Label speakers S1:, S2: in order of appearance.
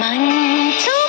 S1: manchu